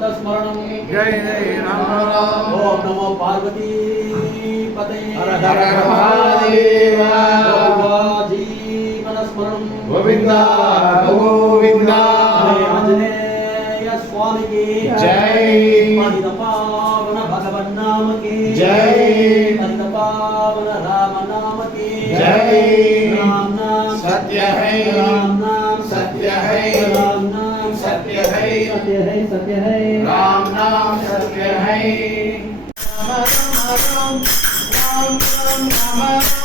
स्मरणं जय जय राम राम। ओम नमो पार्वती पतये हर हर महादेव। जीवन स्मरणं गोविंद गोविंद। आंजनेय स्वामी की जय। पतित पावन भगवान नाम की जय। पतित पावन राम नाम की जय। राम नाम सत्य है, राम नाम सत्य है, राम नाम सत्य है, सत्य है सत्य है राम नाम सत्य है। राम राम राम राम राम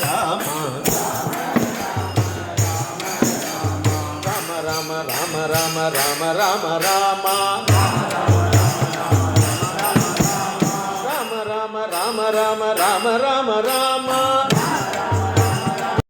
राम రామ రామ రామ రామ రామ రామ రామ రామ రామ రామ రామ రామ